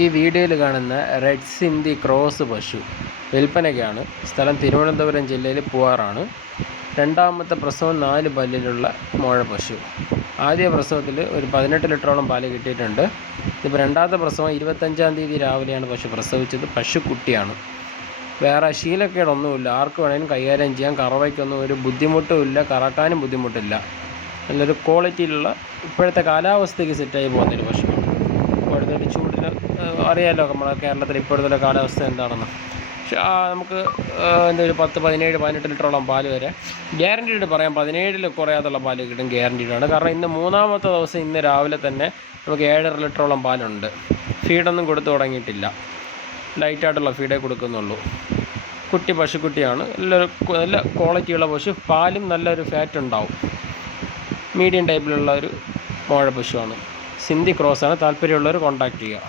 ഈ വീഡിയോയിൽ കാണുന്ന റെഡ് സിന്ധി ക്രോസ് പശു വിൽപ്പനയ്ക്കാണ്. സ്ഥലം തിരുവനന്തപുരം ജില്ലയിൽ പൂവാറാണ്. രണ്ടാമത്തെ പ്രസവം നാല് പല്ലിലുള്ള മോഴ പശു. ആദ്യ പ്രസവത്തിൽ ഒരു പതിനെട്ട് ലിറ്ററോളം പാൽ കിട്ടിയിട്ടുണ്ട്. ഇതിപ്പോൾ രണ്ടാമത്തെ പ്രസവം ഇരുപത്തഞ്ചാം തീയതി രാവിലെയാണ് പശു പ്രസവിച്ചത്. പശുക്കുട്ടിയാണ് വേറെ ശീലക്കേടൊന്നുമില്ല. ആർക്ക് വേണേലും കൈകാര്യം ചെയ്യാം. കറവയ്ക്കൊന്നും ഒരു ബുദ്ധിമുട്ടുമില്ല. കറക്കാനും ബുദ്ധിമുട്ടില്ല. നല്ലൊരു ക്വാളിറ്റിയിലുള്ള ഇപ്പോഴത്തെ കാലാവസ്ഥയ്ക്ക് സെറ്റായി പോകുന്നൊരു പശുവാണ് ഇപ്പോഴത്തെ ഒരു ചൂടിന് ഏഹ് അറിയാമല്ലോ നമ്മുടെ കേരളത്തിൽ ഇപ്പോഴത്തെ കാലാവസ്ഥ എന്താണെന്ന്. പക്ഷെ നമുക്ക് എന്താ ഒരു പത്ത് പതിനേഴ് പതിനെട്ട് ലിറ്ററോളം പാൽ വരെ ഗ്യാരണ്ടീഡ് പറയാം. പതിനേഴിൽ കുറയാതുള്ള പാൽ കിട്ടും ഗ്യാരണ്ടീഡാണ് കാരണം ഇന്ന് മൂന്നാമത്തെ ദിവസം ഇന്ന് രാവിലെ തന്നെ നമുക്ക് ഏഴര ലിറ്ററോളം പാലുണ്ട്. ഫീഡൊന്നും കൊടുത്തു തുടങ്ങിയിട്ടില്ല. ലൈറ്റായിട്ടുള്ള ഫീഡേ കൊടുക്കുന്നുള്ളൂ. കുട്ടി പശുക്കുട്ടിയാണ്. നല്ലൊരു നല്ല ക്വാളിറ്റിയുള്ള പശു. പാലും നല്ലൊരു ഫാറ്റ് ഉണ്ടാവും. മീഡിയം ടൈപ്പിലുള്ള ഒരു മോഴ പശുവാണ്. സിന്ധി ക്രോസാണ്. താല്പര്യമുള്ളവർ കോൺടാക്റ്റ് ചെയ്യുക.